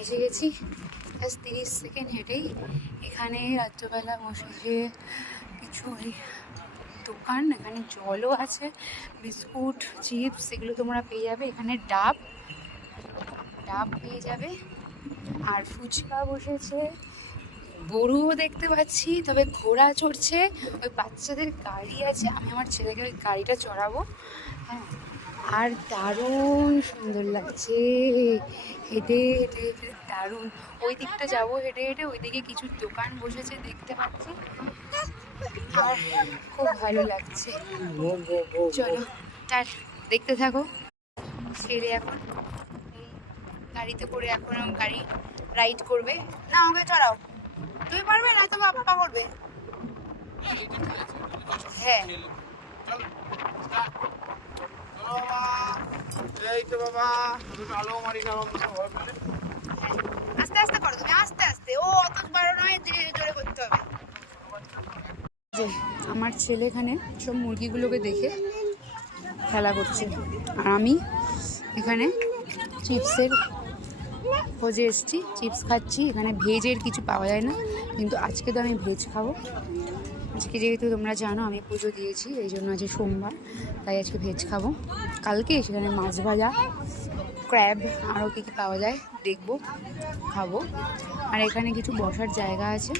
এসে গেছি, just 30 second হেঁটেই। এখানে রাত্রবেলা বসেছে কিছু ওই দোকান, এখানে জলও আছে, বিস্কুট, চিপস এগুলো তোমরা পেয়ে যাবে। এখানে ডাব পেয়ে যাবে, আর ফুচকা বসেছে, গরুও দেখতে পাচ্ছি, তবে ঘোড়া চড়ছে, ওই বাচ্চাদের গাড়ি আছে, আমি আমার ছেলেকে ওই গাড়িটা চড়াবো। হ্যাঁ, আর দারুণ সুন্দর লাগছে, হেঁটে হেঁটে হেঁটে দারুণ। ওই দিকটা যাবো হেঁটে হেঁটে, ওই দিকে কিছু দোকান বসেছে দেখতে পাচ্ছি, আর খুব ভালো লাগছে। চলো তার দেখতে থাকো। ছেলে এখন এই গাড়িতে করে এখন গাড়ি রাইড করবে। না, ওকে চড়াও, তুমি পারবে না তো বাবা করবে। হ্যাঁ, আস্তে আস্তে করো তুমি, আস্তে আস্তে, ও অত বড় নয়, ধীরে ধীরে করতে হবে। যে আমার ছেলে এখানে সব মুরগিগুলোকে দেখে খেলা করছে, আর আমি এখানে চিপসের খোঁজে এসেছি, চিপস খাচ্ছি। এখানে ভেজের কিছু পাওয়া যায় না, কিন্তু আজকে তো আমি ভেজ খাবো। আজকে যেহেতু তোমরা জানো আমি পুজো দিয়েছি, এই জন্য আজকে সোমবার, তাই আজকে ভেজ খাবো। কালকে সেখানে মাছ ভাজা, ক্র্যাব, আরও কী কী পাওয়া যায় দেখবো, খাবো। আর এখানে কিছু বসার জায়গা আছে,